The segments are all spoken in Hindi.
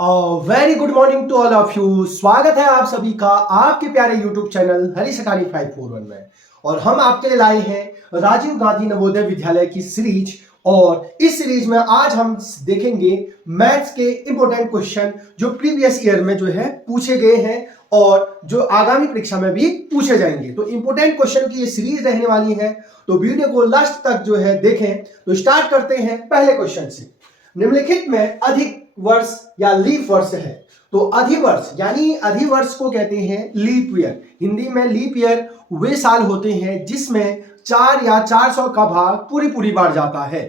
Very good morning to all of you. स्वागत है आप सभी का आपके प्यारे यूट्यूब चैनल हरीश अकानी 541 में। और हम आपके लिए लाए हैं राजीव गांधी नवोदय विद्यालय की सीरीज। और इस सीरीज में आज हम देखेंगे मैथ्स के इंपॉर्टेंट क्वेश्चन जो प्रीवियस ईयर में जो है पूछे गए हैं और जो आगामी परीक्षा में भी पूछे जाएंगे। तो इंपॉर्टेंट क्वेश्चन की ये सीरीज रहने वाली है, तो वीडियो को लास्ट तक जो है देखें। तो स्टार्ट करते हैं पहले क्वेश्चन से। निम्नलिखित में अधिक वर्ष या लीप वर्ष है। तो अधिवर्ष यानी अधिवर्ष को कहते हैं लीप ईयर। हिंदी में लीप ईयर वे साल होते हैं जिसमें 4 या 400 का भाग पूरी बार जाता है।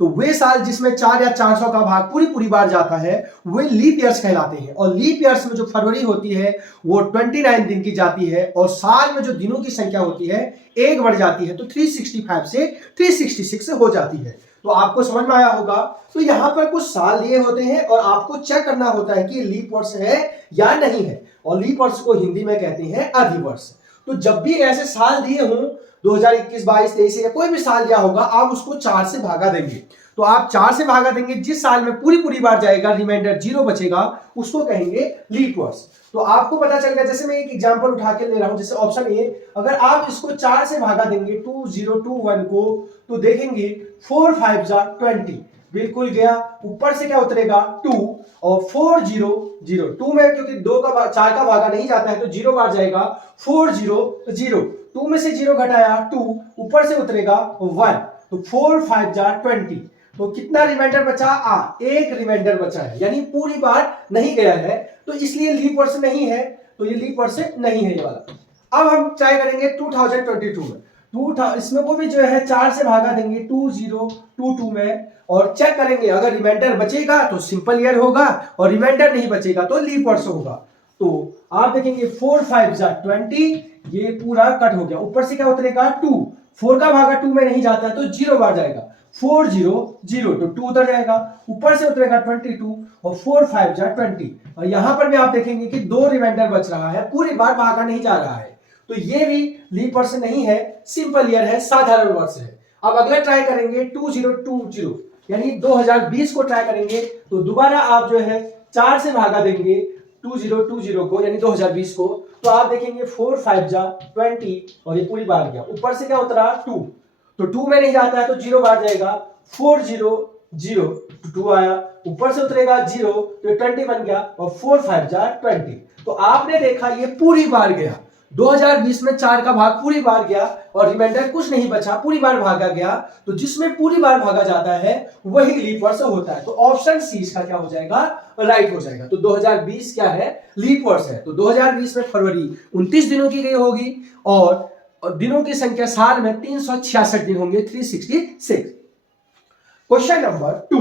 तो वे साल जिसमें 4 या 400 का भाग पूरी बार जाता है वे लीप ईयर्स कहलाते हैं। और लीप ईयर्स में जो फरवरी होती है वो 29 दिन की जाती है और साल में जो दिनों की संख्या होती है एक बढ़ जाती है, तो 365 से 366 हो जाती है। तो आपको समझ में आया होगा। तो यहां पर कुछ साल दिए होते हैं और आपको चेक करना होता है कि लीप वर्ष है या नहीं है। और लीप वर्ष को हिंदी में कहते हैं अधिवर्ष। तो जब भी ऐसे साल दिए हों 2021, 22, 23 या कोई भी साल दिया होगा, आप उसको 4 से भागा देंगे। तो आप 4 से भागा देंगे, जिस साल में पूरी बार जाएगा रिमाइंडर 0 बचेगा उसको कहेंगे लीप वर्ष। तो आपको पता चल गया। जैसे मैं एक एग्जांपल उठा के ले रहा हूं, जैसे ऑप्शन ए, अगर आप इसको 4 से भागा देंगे 2021 को, तो देखेंगे 4 5 जा 20, बिल्कुल गया। ऊपर से क्या उतरेगा 2 और 4 0 0 2 में क्योंकि 4 का भागा नहीं जाता है तो 0 बार जाएगा 4 0 0 2 में से 0 घटाया 2, ऊपर से उतरेगा 1, तो 4 5 जा 20। तो कितना रिमाइंडर बचा? एक रिमाइंडर बचा है, यानी पूरी बार नहीं गया है, तो इसलिए लीप वर्ष नहीं है। तो ये लीप वर्ष नहीं है ये वाला। अब हम ट्राई करेंगे 2022 में। इसमें को भी जो है 4 से भागा देंगे 2022 में और चेक करेंगे। अगर रिमाइंडर बचेगा तो सिंपल ईयर होगा और रिमाइंडर नहीं बचेगा तो लीप वर्ष होगा। तो आप देखेंगे 4 5 जा 20, ये पूरा कट हो गया। ऊपर से क्या उतरेगा 2, 4 का भागा 2 में नहीं जाता है तो 0 बार जाएगा 4 0 0, तो 2 उतर जाएगा। ऊपर से उतरेगा 22 और 4 5 जा 20। और यहां पर भी आप देखेंगे कि 2 रिमाइंडर बच रहा है, पूरी बार भागा नहीं जा रहा है, तो ये भी लीप वर्ष नहीं है, सिंपल ईयर है, साधारण वर्ष है। अब अगला ट्राई करेंगे 2020 यानी 2020 को ट्राई करेंगे। तो दोबारा आप जो है 4 से भागा देंगे 2020 को यानी 2020 को, तो आप देखेंगे 4 5 जा 20 और ये पूरी बार गया। ऊपर से क्या उतरा 2, तो 2 में नहीं जाता है तो 0 बार जाएगा 4 0 0, 2 आया। ऊपर से उतरेगा 0 तो 20 बन गया और 4 5 जा 20। तो आपने देखा ये पूरी बार गया। 2020 में 4 का भाग पूरी बार गया और रिमाइंडर कुछ नहीं बचा, पूरी बार भागा गया। तो जिसमें पूरी बार भागा जाता है वही लीप वर्ष होता है। तो ऑप्शन सी इसका क्या हो जाएगा? राइट हो जाएगा। तो 2020 क्या है? लीप वर्ष है। तो 2020 में फरवरी 29 दिनों की गई होगी और दिनों की संख्या साल में 366 दिन होंगे, 366। क्वेश्चन नंबर 2,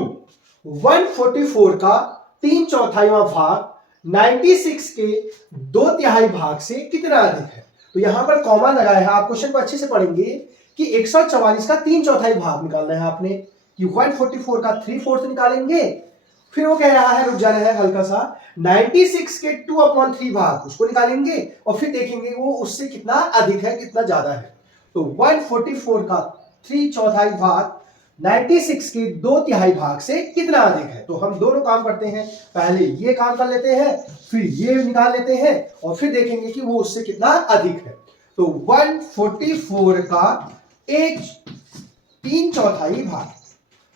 144 का 3/4 भाग 96 के 2/3 भाग से कितना अधिक है? तो यहां पर कॉमा लगाया है। आप क्वेश्चन को अच्छे से पढ़ेंगे कि 144 का 3/4 भाग निकालना है आपने, कि 144 का 3/4 निकालेंगे। फिर वो कह रहा है, रुक जाना है हल्का सा, 96 के 2/3 भाग उसको निकालेंगे और फिर देखेंगे वो उससे कितना अधिक है, कितना ज्यादा है। तो 144 का 3/4 भाग 96 के 2/3 भाग से कितना अधिक है? तो हम दोनों काम करते हैं, पहले ये काम कर लेते हैं फिर ये निकाल लेते हैं और फिर देखेंगे कि वो उससे कितना अधिक है। तो 144 का 3/4 भाग,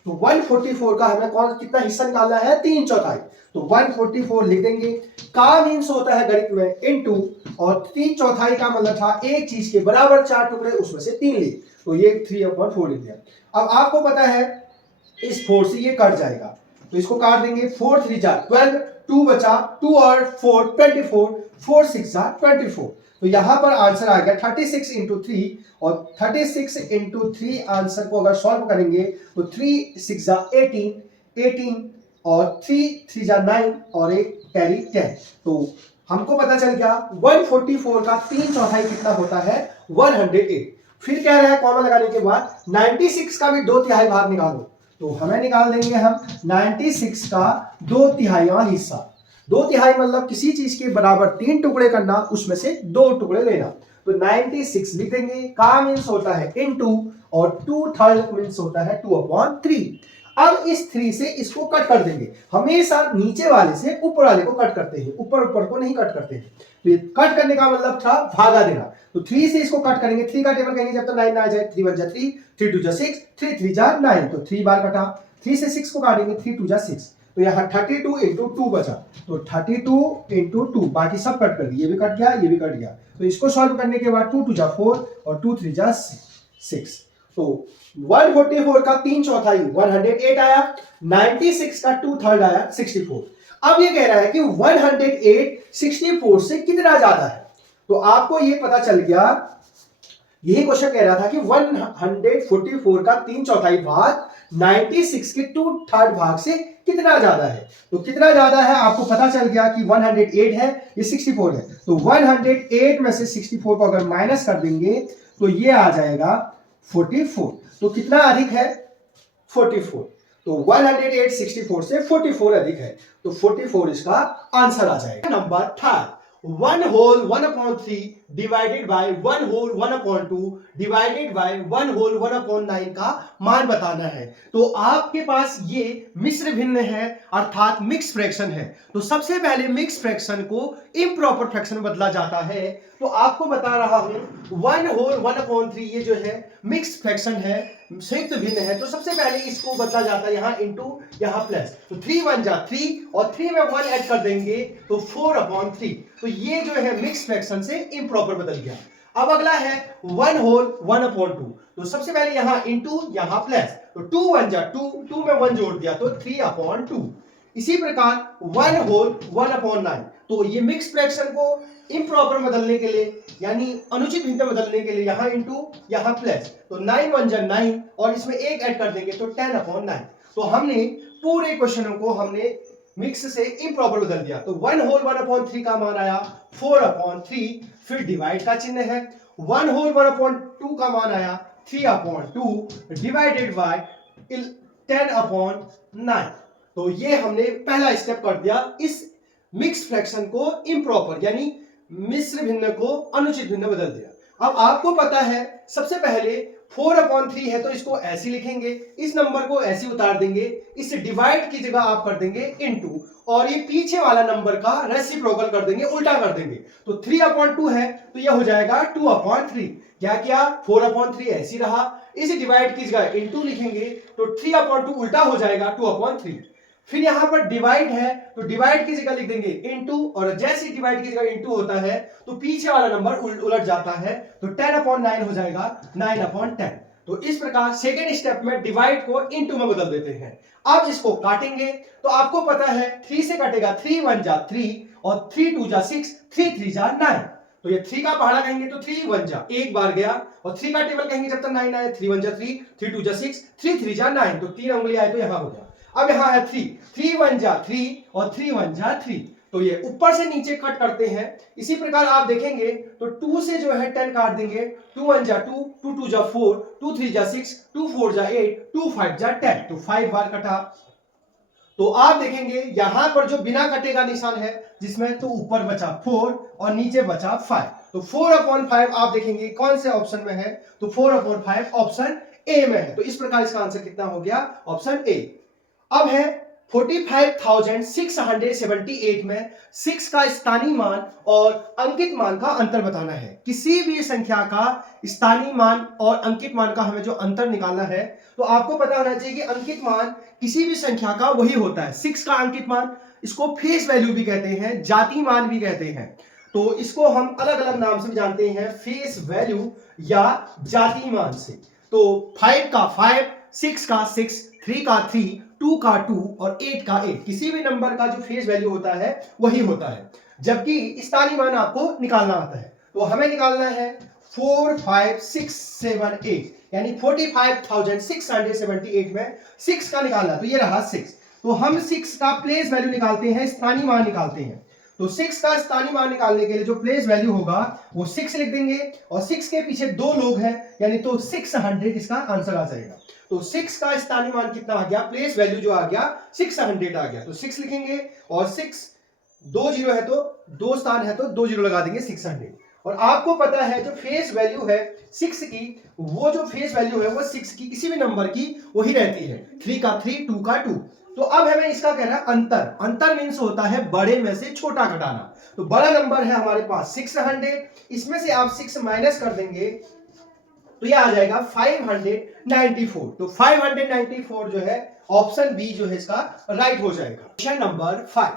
तो 144 का हमें कितना हिस्सा निकालना है? 3/4। तो 144 लिख देंगे। का मीन्स होता है गणित में इनटू, और 3/4 का मतलब था एक चीज के बराबर 4 टुकड़े, उसमें से 3 लिए, तो ये 3/4 लिख दिया। अब आपको पता है इस 4 से ये कट जाएगा, तो इसको काट देंगे। 4 3 जा 12, 2 बचा, 2 और 4 24, 4 6 जा 24। तो यहां पर आंसर आ गया 36 इंटू 3, और 36 इंटू 3 आंसर को अगर सॉल्व करेंगे तो 3 6 जा 18, 18 और 3 3 जा 9 और एक कैरी 10। तो हमको पता चल गया 144 का 3/4 कितना होता है? 108। फिर कह रहा है कॉमा लगाने के बाद 96 का भी 2/3 भाग निकालो। तो हमें निकाल देंगे हम 96 का 2/3 हिस्सा। 2/3 मतलब किसी चीज के बराबर 3 टुकड़े करना, उसमें से 2 टुकड़े लेना। तो 96 लिख देंगे। का मीन्स होता है इनटू और 2/3 मीन्स होता है 2/3। अब इस 3 से इसको कट कर देंगे। हमेशा नीचे वाले से ऊपर वाले को कट करते हैं, ऊपर ऊपर को नहीं कट करते हैं। तो ये कट करने का मतलब था भागा देना। तो 3 से इसको कट करेंगे, 3 का टेबल कहेंगे जब तक 9 ना आ जाए। 3 1 जा 3, 3 2 जा 6, 3 3 जा 9, तो 3 बार कटा। 3 से 6 को काटेंगे, 3 2 जा 6, तो यहाँ 32 इंटू 2 बचा। तो 32 इंटू 2, बाकी सब कट कर दिए, ये भी कट गया, ये भी कट गया। तो इसको सॉल्व करने के बाद 2 2 जा 4 और 2 3 जा 6। तो 144 का 3/4 108 आया, 96 का 2/3 आया 64। अब ये कह रहा है कि 108 64 से कितना ज्यादा है। तो आपको ये पता चल गया, यही क्वेश्चन कह रहा था कि 144 का 3/4 भाग 96 के 2/3 भाग से कितना ज्यादा है। तो कितना ज्यादा है आपको पता चल गया कि 108 है, ये 64 है। तो 108 में से 64 को अगर माइनस कर देंगे तो ये आ जाएगा 44। तो कितना अधिक है? 44। तो 108 64 से 44 अधिक है, तो 44 इसका आंसर आ जाएगा। Number 3, 1 whole 1/3 divided by 1 whole 1/2 divided by 1 whole 1/9 का मान बताना है। तो आपके पास ये मिश्र भिन्न है, अर्थात मिक्स फ्रैक्शन है। तो सबसे पहले मिक्स फ्रैक्शन को इम्प्रॉपर फ्रैक्शन में बदला जाता है। तो आपको बता रहा हूं 1 whole 1/3 ये जो है मिक्स फ्रैक्शन है, संयुक्त भिन्न है। तो सबसे पहले इसको बदला जाता है, यहां इंटू यहां प्लस। तो 3 1 जा 3 और 3 में 1 ऐड कर देंगे तो 4/3। तो ये जो है मिक्स फ्रैक्शन से इम्प्रॉपर बदल गया। अब अगला है 1 whole 1/2। तो सबसे पहले यहां इंटू यहां प्लस, तो 2 1 जा 2, 2 में 1 जोड़ दिया तो 3/2। इसी प्रकार 1 whole 1/9। तो ये मिक्स फ्रैक्शन को इम्प्रॉपर बदलने के लिए, यानी अनुचित भिन्न बदलने के लिए यहां इंटू यहां प्लस, तो 9 1 जा 9 और इसमें 1 ऐड कर देंगे तो 10/9। तो हमने पूरे क्वेश्चन को हमने मिक्स से इम्प्रॉपर बदल दिया। तो 1 whole 1/3 का मान आया 4/3, फिर डिवाइड का चिन्ह है। 1 whole 1/2 का मान आया 3/2 डिवाइडेड बाय 10/9। तो ये हमने पहला स्टेप कर दिया, इस मिक्स फ्रैक्शन को इम्प्रॉपर यानी मिश्र भिन्न को अनुचित भिन्न बदल दिया। अब आपको पता है सबसे पहले 4/3 है तो इसको ऐसे लिखेंगे, इस नंबर को ऐसे उतार देंगे, इसे डिवाइड की जगह आप कर देंगे इनटू, और ये पीछे वाला नंबर का रेसिप्रोकल कर देंगे, उल्टा कर देंगे। तो 3/2 है तो यह हो जाएगा 2/3। क्या किया? 4/3 ऐसी रहा, इसे डिवाइड की जगह इनटू लिखेंगे तो 3/2 उल्टा हो जाएगा 2/3। फिर यहां पर डिवाइड है तो डिवाइड की जगह लिख देंगे इनटू, और जैसे डिवाइड की जगह इनटू होता है तो पीछे वाला नंबर उलट जाता है, तो 10/9 हो जाएगा 9/10। तो इस प्रकार सेकेंड स्टेप में डिवाइड को इनटू में बदल देते हैं। अब इसको काटेंगे तो आपको पता है 3 से कटेगा 3 1 जा 3 और 3 2 जा 6, 3 3 जा 9। तो ये 3 का पहाड़ा कहेंगे तो 3 1 जा, एक बार गया, और 3 का टेबल कहेंगे जब तक 9 आए, 3 1 जा 3, 3 2 जा 6, 3 3 जा 9, तो 3 उंगली आए तो यहां हो गया। अब यहां है 3, 3 1 जा 3 और 3 1 जा 3, तो ये ऊपर से नीचे कट करते हैं। इसी प्रकार आप देखेंगे तो 2 से जो है 10 काट देंगे, 2 1 जा 2, 2 2 जा 4, 2 3 जा 6, 2 4 जा 8, 2 5 जा 10, तो 5 बार कटा। तो आप देखेंगे यहां पर जो बिना कटेगा निशान है जिसमें, तो ऊपर बचा 4 और नीचे बचा 5। तो 4/5 आप देखेंगे कौन से ऑप्शन में है, तो 4/5 ऑप्शन ए में है। तो इस प्रकार इसका आंसर कितना हो गया? Option A. अब है 45,678 में 6 का स्थानीय मान और अंकित मान का अंतर बताना है। किसी भी संख्या का स्थानीय मान और अंकित मान का हमें जो अंतर निकालना है, तो आपको पता होना चाहिए कि अंकित मान किसी भी संख्या का वही होता है। 6 का अंकित मान, इसको फेस वैल्यू भी कहते हैं, जाति मान भी कहते हैं। तो इसको हम अलग अलग नाम से भी जानते हैं, फेस वैल्यू या जाति मान से। तो 5 का 5, 6 का 6, 3 का 3, 2 का 2 और 8 का 8, किसी भी नंबर का जो फेस वैल्यू होता है वही होता है, जबकि स्थानीय मान आपको निकालना आता है। तो हमें निकालना है 45678, यानी 45,678 में 6 का निकालना, तो ये रहा 6। तो हम 6 का प्लेस वैल्यू निकालते हैं, स्थानीय मान निकालते हैं। तो 6 का स्थानीय मान निकालने के लिए जो प्लेस वैल्यू होगा वो 6 लिख देंगे, और 6 के पीछे 2 लोग हैं, यानी तो 600 इसका आंसर आ जाएगा। तो 6 का स्थानीय मान कितना आ गया? प्लेस वैल्यू जो आ गया 600 आ गया। तो 6 लिखेंगे, और 6 2 जीरो है तो 2 स्थान है तो 2 जीरो लगा देंगे 600। और आपको पता है जो फेस वैल्यू है 6 की, वो जो फेस वैल्यू है वो 6 की किसी भी नंबर की वही रहती है, 3 का 3, 2 का 2। तो अब हमें इसका कहना है अंतर। अंतर मीन्स होता है बड़े में से छोटा घटाना। तो बड़ा नंबर है हमारे पास 600, इसमें से आप 6 माइनस कर देंगे तो ये आ जाएगा 594। तो 594 जो है ऑप्शन बी जो है इसका राइट हो जाएगा। क्वेश्चन नंबर 5,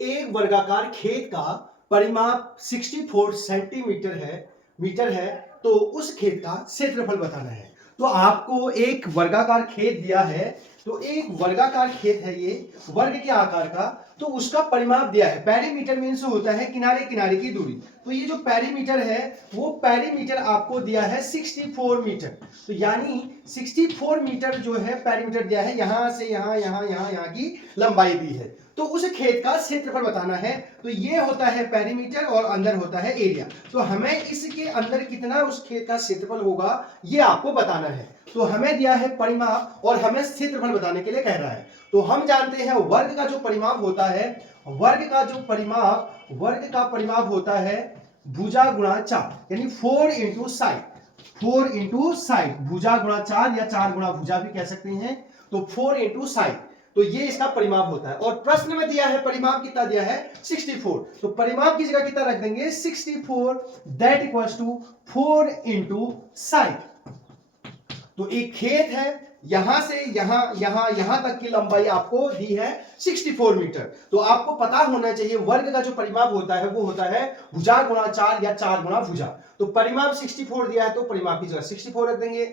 एक वर्गाकार खेत का परिमाप 64 सेंटीमीटर मीटर है, तो उस खेत का क्षेत्रफल बताना है। तो आपको एक वर्गाकार खेत दिया है, तो एक वर्गाकार खेत है ये वर्ग के आकार का, तो उसका परिमाप दिया है। पेरीमीटर मीन्स होता है किनारे किनारे की दूरी। तो ये जो पेरीमीटर है वो पेरीमीटर आपको दिया है 64 मीटर। तो यानी 64 मीटर जो है पेरीमीटर दिया है, यहां से यहां यहां यहां यहां की लंबाई दी है। तो उस खेत का क्षेत्रफल बताना है। तो ये होता है पेरीमीटर और अंदर होता है एरिया। तो हमें इसके अंदर कितना उस खेत का क्षेत्रफल होगा ये आपको बताना है। तो हमें दिया है परिमाप और हमें क्षेत्रफल बताने के लिए कह रहा है। तो हम जानते हैं वर्ग का जो परिमाप होता है, वर्ग का परिमाप होता है भुजा गुणा 4, यानी 4 इंटू साइड। 4 इंटू साइड, भुजा गुणा 4 या 4 गुणा भुजा भी कह सकते हैं। तो 4 इंटू साइड, तो ये इसका परिमाप होता है। और प्रश्न में दिया है परिमाप कितना दिया है 64। तो परिमाप की जगह कितना रख देंगे 64, that equals to 4 into side. तो एक खेत है, यहां से यहां तक की लंबाई आपको दी है 64 मीटर। तो आपको पता होना चाहिए वर्ग का जो परिमाप होता है वो होता है भुजा गुणा 4 या 4 गुणा भुजा। तो परिमाप 64 दिया है तो परिमाप की जगह 64 रख देंगे,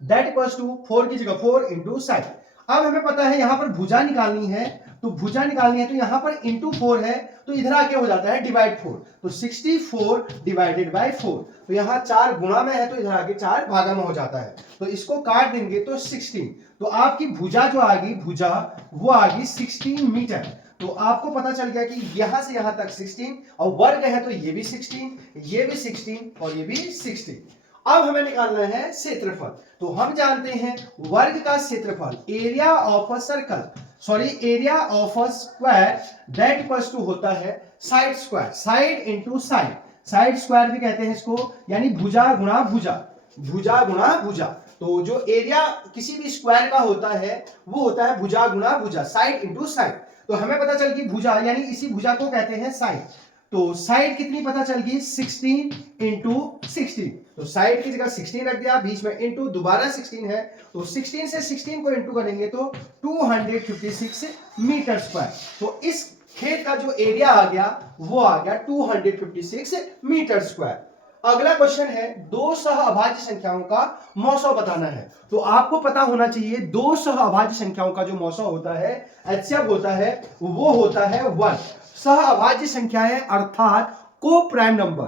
दैट इक्वल्स टू 4 की जगह 4 इंटू साइड। अब हमें पता है यहां पर भुजा निकालनी है, तो भुजा निकालनी है तो यहां पर इंटू 4 है, तो इधर आके हो जाता है डिवाइड 4। तो 64 डिवाइडेड बाय 4, तो यहां 4 गुणा में है तो इधर आके 4 भागा में हो जाता है। तो इसको काट देंगे तो 16। तो आपकी भुजा जो आ गई, भुजा वो आ गई 16 मीटर। तो आपको पता चल गया कि यहां से यहां तक 16, और वर्ग है तो ये भी 16, ये भी 16 और ये भी 16। अब हमें निकालना है क्षेत्रफल। तो हम जानते हैं वर्ग का क्षेत्रफल area of a circle, sorry area of a square, that equals to होता है side square, side into side, side square भी कहते हैं इसको, यानी भुजा गुणा भुजा, भुजा गुणा भुजा। तो जो एरिया किसी भी स्क्वायर का होता है वो होता है भुजा गुणा भुजा, साइड इंटू साइड। तो हमें पता चल गई भुजा, यानी इसी भुजा को कहते हैं साइड। तो साइड कितनी पता चल गई 16 इंटू 16। तो साइड की जगह 16 रख दिया, बीच में इंटू, दोबारा 16 है, तो 16 से 16 को इंटू करेंगे तो 256 मीटर स्क्वायर। तो इस खेत का जो एरिया आ गया वो आ गया 256 मीटर स्क्वायर। अगला क्वेश्चन है दो सहअभाज्य संख्याओं का मौसौ बताना है। तो आपको पता होना चाहिए दो सहअभाज्य संख्याओं का जो मौसौ होता है, एचसीएफ होता है, वो होता है 1। सहअभाज्य संख्याएं अर्थात को प्राइम नंबर,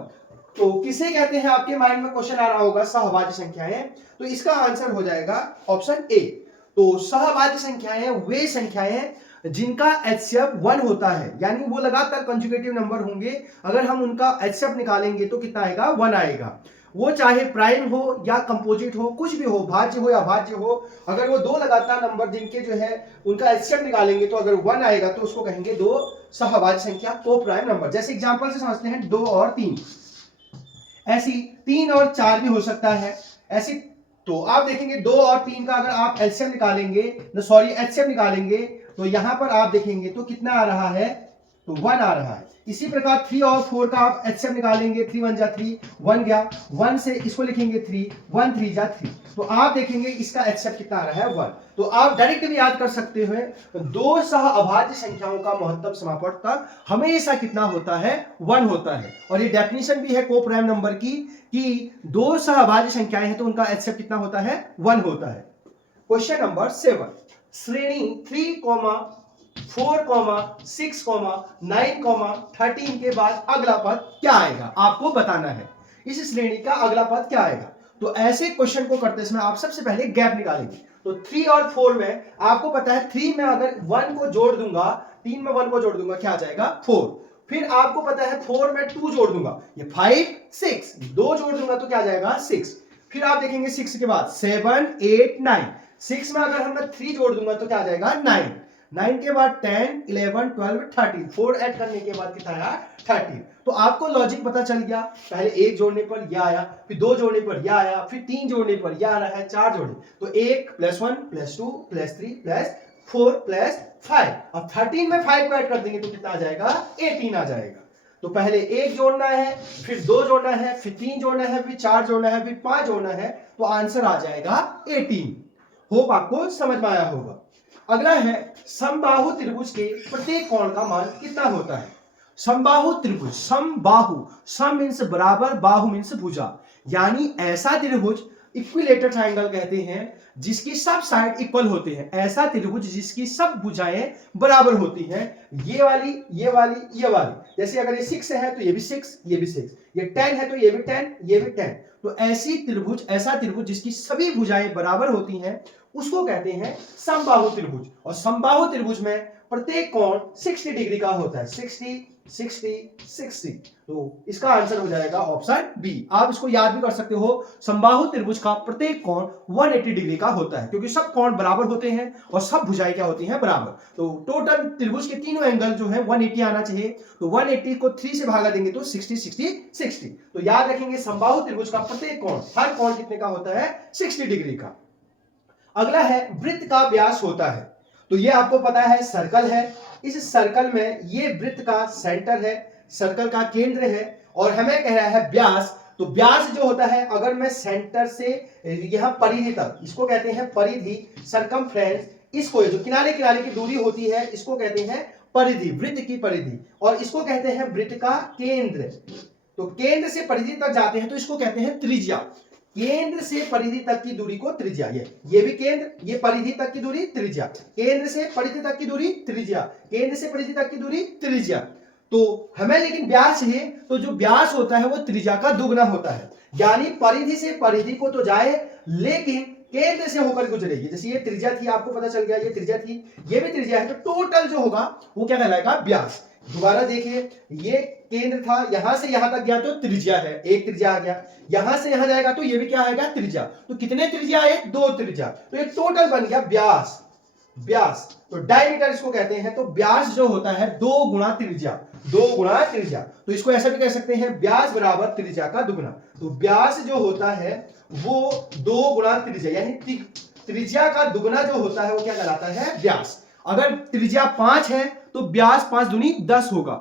तो किसे कहते हैं आपके माइंड में क्वेश्चन आ रहा होगा सहअभाज्य संख्याएं, तो इसका आंसर हो जाएगा ऑप्शन ए। तो सहअभाज्य संख्याएं वे संख्याएं जिनका एचसीएफ 1 होता है, यानी वो लगातार कंजुगेटिव नंबर होंगे। अगर हम उनका एचसीएफ निकालेंगे तो कितना आएगा 1 आएगा। वो चाहे प्राइम हो या कंपोजिट हो, कुछ भी हो, भाज्य हो या अभाज्य हो, अगर वो दो लगातार नंबर जिनके जो है उनका एचसीएफ निकालेंगे तो अगर 1 आएगा तो उसको कहेंगे दो सहअभाज्य संख्या, को प्राइम नंबर। जैसे एग्जांपल से समझते हैं 2 और 3, ऐसी 3 और 4 भी हो सकता है ऐसी। तो आप देखेंगे 2 और 3 का अगर आप एलसीएम निकालेंगे, सॉरी एचसीएफ निकालेंगे, तो यहां पर आप देखेंगे तो कितना आ रहा है, तो 1 आ रहा है। इसी प्रकार 3 और 4 का आप एचसीएफ निकालेंगे, 3 1 जा 3, 1 गया, 1 से इसको लिखेंगे 3, 1 3 जा 3, तो आप देखेंगे इसका एचसीएफ कितना आ रहा है 1। तो आप डायरेक्ट भी याद कर सकते हो दो सहअभाज्य संख्याओं का महत्तम समापवर्तक हमेशा कितना होता है 1 होता है। और ये डेफिनेशन भी है को प्राइम नंबर की कि दो सहअभाज्य संख्याएं हैं तो उनका एचसीएफ कितना होता है 1 होता है। क्वेश्चन नंबर 7, श्रेणी 3, 4, 6, 9, 13 के बाद अगला पद क्या आएगा आपको बताना है। इस श्रेणी का अगला पद क्या आएगा। तो ऐसे क्वेश्चन को करते समय आप सबसे पहले गैप निकालेंगे। तो 3 और 4 में आपको पता है 3 में अगर 1 को जोड़ दूंगा, 3 में 1 को जोड़ दूंगा, क्या आ जाएगा 4। फिर आपको पता है 4 में 2 जोड़ दूंगा, ये 5 6, 2 जोड़ दूंगा तो क्या आ जाएगा 6। फिर आप देखेंगे 6 के बाद 7 8 9, 6 में अगर हम 3 जोड़ दूंगा तो क्या आ जाएगा 9। 9 के बाद 10, 11, 12, 13, 4 ऐड करने के बाद कितना आया 13। तो आपको लॉजिक पता चल गया, पहले 1 जोड़ने पर यह आया, फिर 2 जोड़ने पर यह आया, फिर 3 जोड़ने पर यह आ रहा है, 4 जोड़ने तो 1 + 1 + 2 + 3 + 4 + 5। अब 13 में 5 को ऐड कर देंगे तो कितना आ जाएगा 18 आ जाएगा। तो पहले 1 जोड़ना है, फिर 2 जोड़ना है, फिर 3 जोड़ना है, फिर 4 जोड़ना है, फिर 5 जोड़ना है, तो आंसर आ जाएगा 18। होप आपको समझ में आया होगा। अगला है समबाहु त्रिभुज के प्रत्येक कोण का मान कितना होता है। समबाहु त्रिभुज, समबाहु, सम मीन्स बराबर, बाहु मीन्स भुजा, यानी ऐसा त्रिभुज इक्विलेटरल ट्रायंगल कहते हैं जिसकी सब साइड इक्वल होते हैं, ऐसा त्रिभुज जिसकी सब भुजाएं बराबर होती हैं, ये वाली, ये वाली, ये वाली। जैसे अगर ये 6 है तो ये भी 6, ये भी 6, ये 10 है तो ये भी 10, ये भी 10। तो ऐसी त्रिभुज, ऐसा त्रिभुज जिसकी सभी भुजाएं बराबर होती हैं उसको कहते हैं समबाहु त्रिभुज। और समबाहु त्रिभुज में प्रत्येक कोण 60 डिग्री का होता है, 60, 60, 60। तो इसका आंसर हो जाएगा ऑप्शन बी। आप इसको याद भी कर सकते हो, समबाहु त्रिभुज का प्रत्येक कोण 180 डिग्री का होता है, क्योंकि सब कोण बराबर होते हैं और सब भुजाएं क्या होती हैं बराबर। तो टोटल त्रिभुज के तीनों एंगल जो है 180 आना चाहिए, तो 180 को 3 से भागा देंगे तो 60, 60, 60। तो याद रखेंगे समबाहु त्रिभुज का प्रत्येक कोण, हर कोण कितने का होता है 60 डिग्री का। अगला है वृत्त का व्यास होता है। तो ये आपको पता है सर्कल है, इस सर्कल में ये वृत्त का सेंटर है, सर्कल का केंद्र है, और हमें कह रहा है व्यास। तो व्यास जो होता है, अगर मैं सेंटर से यहां परिधि तक, इसको कहते हैं परिधि, सरकमफ्रेंस, इसको जो किनारे किनारे की दूरी होती है इसको कहते हैं परिधि, वृत्त की परिधि, और इसको कहते हैं वृत्त का केंद्र। तो केंद्र से परिधि तक जाते हैं तो इसको कहते हैं त्रिज्या। केंद्र से परिधि तक की दूरी को त्रिज्या, ये भी केंद्र, ये परिधि तक की दूरी त्रिज्या, केंद्र से परिधि तक की दूरी त्रिज्या, केंद्र से परिधि तक की दूरी त्रिज्या। तो हमें लेकिन व्यास है, तो जो व्यास होता है वो त्रिज्या का दुगना होता है, यानी परिधि से परिधि को तो जाए लेकिन केंद्र से होकर गुजरेगी। जैसे ये त्रिज्या थी, आपको पता चल गया ये त्रिज्या थी, ये भी त्रिज्या है, तो टोटल जो होगा वो क्या कहलाएगा व्यास। दोबारा देखिए, ये केंद्र था, यहां से यहां तक गया तो त्रिज्या है, एक त्रिज्या आ गया, यहां से यहां जाएगा तो ये भी क्या आएगा त्रिज्या। तो कितने त्रिज्या आए 2 त्रिज्या, तो ये टोटल बन गया व्यास। व्यास तो डायमीटर इसको कहते हैं। तो व्यास जो होता है 2 गुणा त्रिज्या, 2 गुणा त्रिज्या। तो इसको ऐसा भी कह सकते हैं व्यास बराबर त्रिज्या का दुगना। तो व्यास जो होता है वो 2 गुणा त्रिज्या, यानी त्रिज्या का दुगना जो होता है वो क्या कहलाता है व्यास। अगर त्रिज्या 5 है तो व्यास 5 दूनी 10 होगा।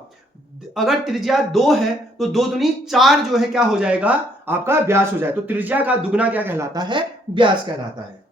अगर त्रिज्या 2 है तो 2 दूनी 4 जो है क्या हो जाएगा आपका व्यास हो जाए। तो त्रिज्या का दुगना क्या कहलाता है व्यास कहलाता है।